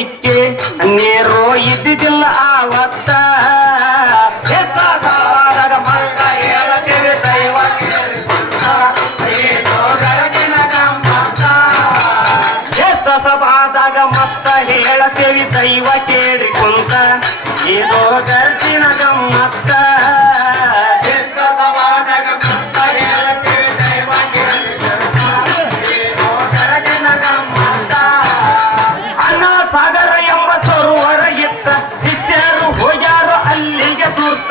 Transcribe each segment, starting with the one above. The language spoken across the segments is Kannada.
ಬಾವಿಕ್ಕೆ ನೀರು ಇದ್ದಿದ್ದಿಲ್ಲ ಆವತ್ತ ಸಭಾದಾಗ ಮತ್ತ ಹೇಳತೇವಿ ದೈವ ಸಭಾದಾಗ ಮತ್ತ ಹೇಳತೇವಿ ದೈವ ಕೇಳಿ ಕುಂತ ಇದು ಗರ್ಜಿನ ಗಮ್ಮತ್ತ ಸಾಗರ ಎಂಬ ಸರೋವರ ಇತ್ತ ಶಿಷ್ಯರು ಹೋಗ್ಯಾರು ಅಲ್ಲಿಗೆ ತೂರ್ತ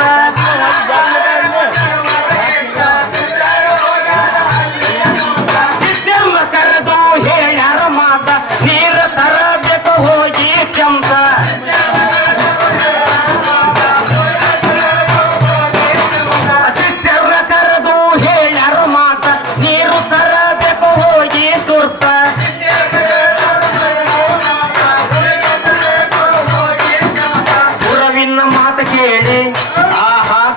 ಶಿಷ್ಯರನ್ನ ಕರೆದು ಹೇಳ್ಯಾರ ಮಾತ ನೀರು ತರಬೇಕು ಹೋಗಿ ಚಂಪ ಶಿಷ್ಯರನ್ನ ಕರೆದು ಹೇಳ್ಯಾರ ಮಾತ ನೀರು ತರಬೇಕು ಹೋಗಿ ತೂರ್ತ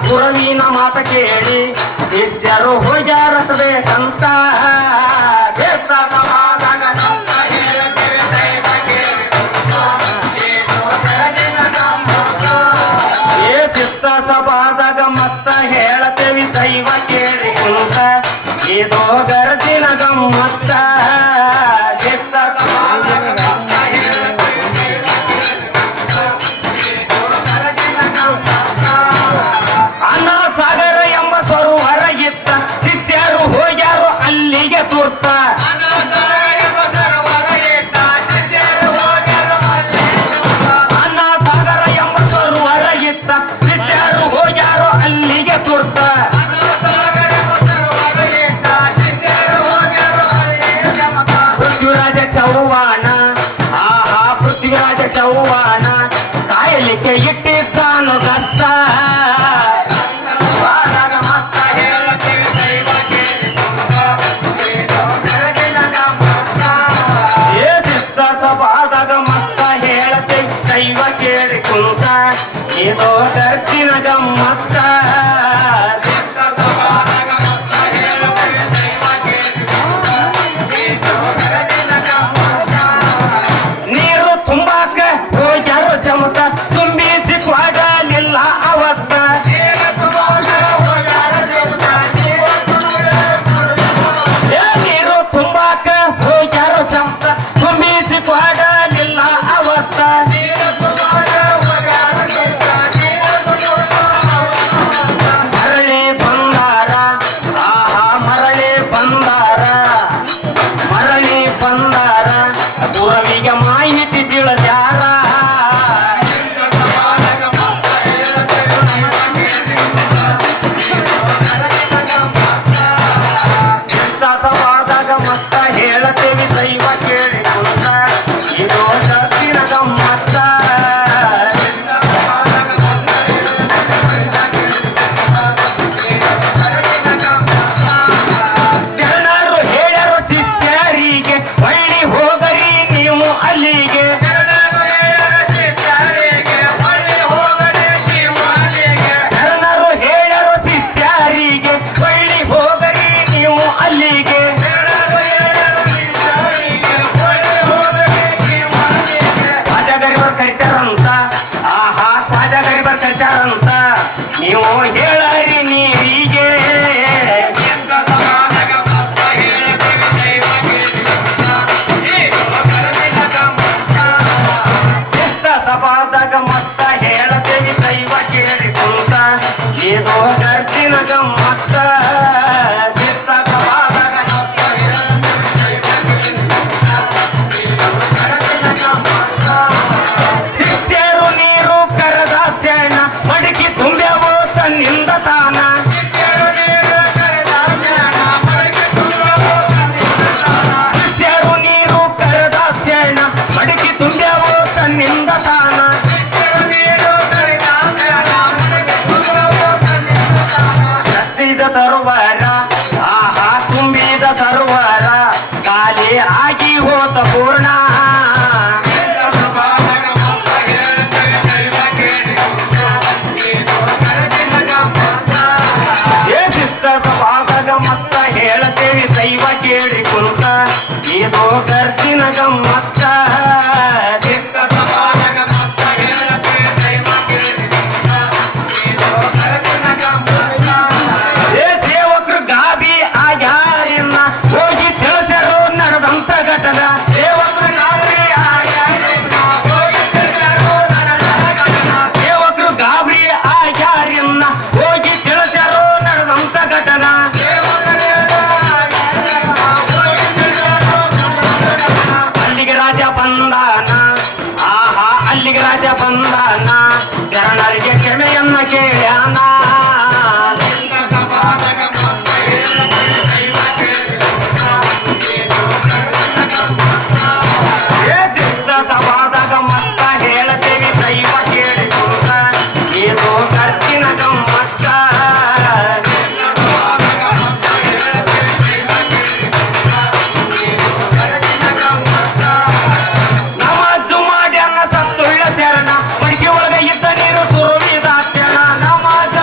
ಗುರುವಿನ ಮಾತ ಕೇಳಿ ಶಿಷ್ಯರು ಹೋಗ್ಯಾರಬೇಕಂತ ಚಿತ್ತ ಸಭಾದಾಗ ಮತ್ತ ಹೇಳತೇವಿ ದೈವ ಕೇಳಿ ಕುಂತ ಇದು ಗರ್ಜಿನ ಗಮ್ಮತ್ತ ಚಿತ್ತ ಸಭಾದಾಗ ಸಾಗರ ಎಂಬ ಸರೋವರ ಇತ್ತ ಶಿಷ್ಯರು ಹೋಗ್ಯಾರು ಅಲ್ಲಿಗೆ ತೂರ್ತ ಅನ್ನ ಸಾಗರ ಎಂಬ ಸರೋವರ ಇತ್ತ ಶಿಷ್ಯರು ಹೋಗ್ಯಾರು ಅಲ್ಲಿಗೆ ತೂರ್ತ ಪೃಥ್ವಿರಾಜ ಚೌಹಾಣ ಆಹಾ ಪೃಥ್ವಿರಾಜ ಚೌಹಾಣ ಕಾಯಲಿಕ್ಕೆ ಇಟ್ಟಿದ್ದಾನು ಕಷ್ಟ ಸಭಾದಾಗ ಮತ್ತ ಹೇಳತೆ ದೈವ ಕೇಳಿ ಕುಂತ ಇದು ಗರ್ಜಿನ ಗಮ್ಮತ್ತ ನೀರು ತುಂಬಾಕ ಹೋಗ್ಯಾರು ಜಮಕ ತುಂಬಿಸಿ ಕೊಡಲಿಲ್ಲ ಅವತ್ತ ನೀರು ತುಂಬಾಕ ಹೋಗ್ಯಾರು ಜಮಕ ತುಂಬಿಸಿ ಕೊಡಲಿಲ್ಲ ಅವತ್ತ ಮರಳಿ ಬಂದಾರ ಆಹಾ ಮರಳಿ ಬಂದಾರ ಮರಳಿ ಬಂದಾರ ಗುರುವಿಗೆ ಮಾಹಿತಿ ತಿಳಿಸ್ಯಾರ ಸಭಾದಾಗ ಮತ್ತ ಹೇಳತೇವಿ ದೈವ ಕೇಳಿ ಕುಂತ ಇದು ಗರ್ಜಿನ ಗಮ್ಮತ್ತ ಶರಣರು ಹೇಳ್ಯಾರು ಶಿಷ್ಯರಿಗೆ ಹೊಳ್ಳಿ ಹೋಗರಿ ನೀವು ಅಲ್ಲಿಗೆ ಶರಣರು ಹೇಳ್ಯಾರು ಶಿಷ್ಯರಿಗೆ ಹೊಳ್ಳಿ ಹೋಗರಿ ನೀವು ಅಲ್ಲಿಗೆ ಕರಿತಾರಂತ ಆಹಾ ಪಾದಗರಿಬರ್ ಕರಿತಾರಂತ ನೀವು ಹೇಳರಿ ನೀರಿಗೆ ಚಿತ್ತ ಸಭಾದಾಗ ಮತ್ತ ಹೇಳತೇವಿ ದೈವ ಕೇಳಿ ಕುಂತ ಇದು ಗರ್ಜಿನ ಗಮ್ಮತ್ತ ಚಿತ್ತ ಸಭಾದಾಗ ಮತ್ತ ಶಿಷ್ಯರು ನೀರು ಕರೆದ ಚೇಣ ಮಡಿಕೆ ತುಂಬ್ಯಾವೋ ತನ್ನಿಂದ ತಾನ ಶಿಷ್ಯರು ನೀರು ಕರೆದ ಚೇಣ ಮಡಿಕೆ ತುಂಬ್ಯಾವೋ ತನ್ನಿಂದ ತಾನ ಕತ್ತಿದ ಸರೋವರ ಆಹಾ ತುಂಬಿದ ಸರೋವರ ಖಾಲಿ ಆಗಿ ಹೋದ ಪೂರ್ಣ ಸಭಾದಾಗ ಮತ್ತ ಹೇಳತೇವಿ ದೈವ ಕೇಳಿ ಕುಂತ ಇದು ಗರ್ಜಿನ ಗಮ್ಮತ್ತ ಕೇಳ್ಯಾನ ಸಿದ್ಧ ಸಭಾದಾಗ ಮತ್ತ ಹೇಳತೇವಿ ದೈವ ಕೇಳಿಕೊಂಡ ಇದು ಖರ್ಚಿನ ಗಮ್ಮತ್ತ ನಮಾಜು ಮಾಡಿ ಅನ್ನ ಸತ್ತುಳ್ಳ ಶರಣ ಮಡಿಕೆ ಒಳಗ ಇದ್ದ ನೀರು ಸುರುವಿದ ಕ್ಷಣ ನಮಾಜ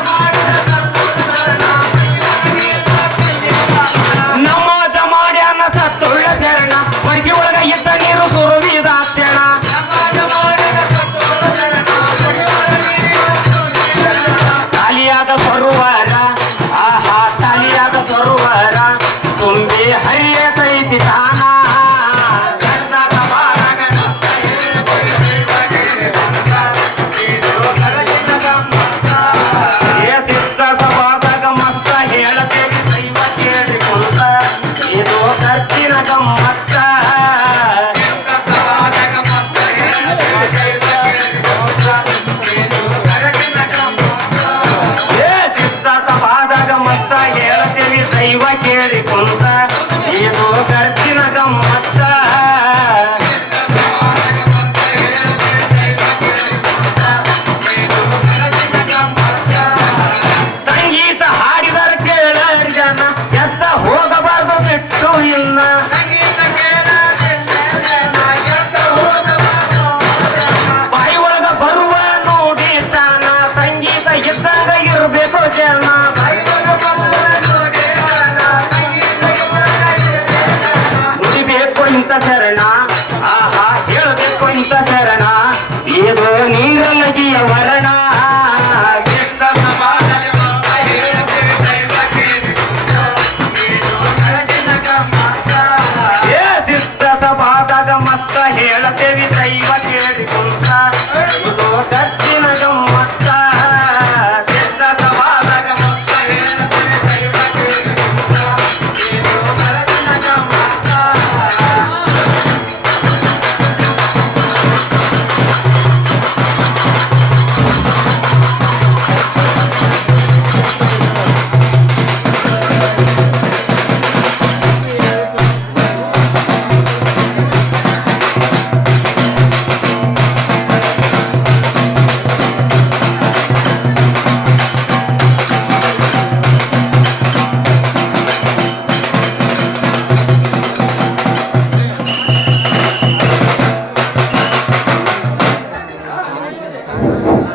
ಮಾಡಿ ಅನ್ನ ಸತ್ತುಳ್ಳ ಶರಣ ಮಡಿಕೆ ಒಳಗ ಇದ್ದ ನೀರು ಸುರುವಿದ ಕ್ಷಣ ತಾಲಿಯಾದ ಸರೋವರ ಆಹಾ ತಾಲಿಯಾದ ಸರೋವರ ತುಂಬಿ ಹರಿಯತೈತಿ ತಾನ ಸಿದ್ಧ ಸಭಾದಾಗ ಮತ್ತ ಹೇಳತೇವಿ ದೈವ ಕೇಳಿಕೊಂಡ ಇದು ಖರ್ಚಿನ ಗಮ್ಮತ್ತ ಸಿದ್ಧ ಸಭಾದಾಗ ಮತ್ತ ಹೇಳತೇವಿ ದೈವ ಕೇಳಿಕೊಂಡ ಇದು ಖರ್ಚಿನ ಗಮ್ಮತ್ತ ಸಂಗೀತ ಹಾಡಿದರ ಕೇಳರಿ ಜನ ಎದ್ದ ಹೋಗಬಾರ್ದು ಬಿಟ್ಟು ಇನ್ನ ಬಾಯಿ ಒಳಗ ಬರುವ ನೋಡಿ ತಾನ ಸಂಗೀತ ಇದ್ದಾಗ ಇರಬೇಕು ಜನ ನುಡಿಬೇಕು ಇಂಥ ಶರಣ ಆಹಾ ಹೇಳಬೇಕು ಇಂಥ ಶರಣ ಇದು ನೀರಲ್ಲಗಿಯ ವರ್ಣ ಸಿದ್ಧ ಸಭಾದಲ್ಲಿ ಮತ್ತ ಹೇಳತೇವಿ ದೈವ ಕೇಳಿಕೊಂಡ ಇದು ಖರ್ಚಿನ ಗಮ್ಮತ್ತ. ಸಿದ್ಧ ಸಭಾದಾಗ ಮತ್ತ ಹೇಳತೇವಿ ದೈವ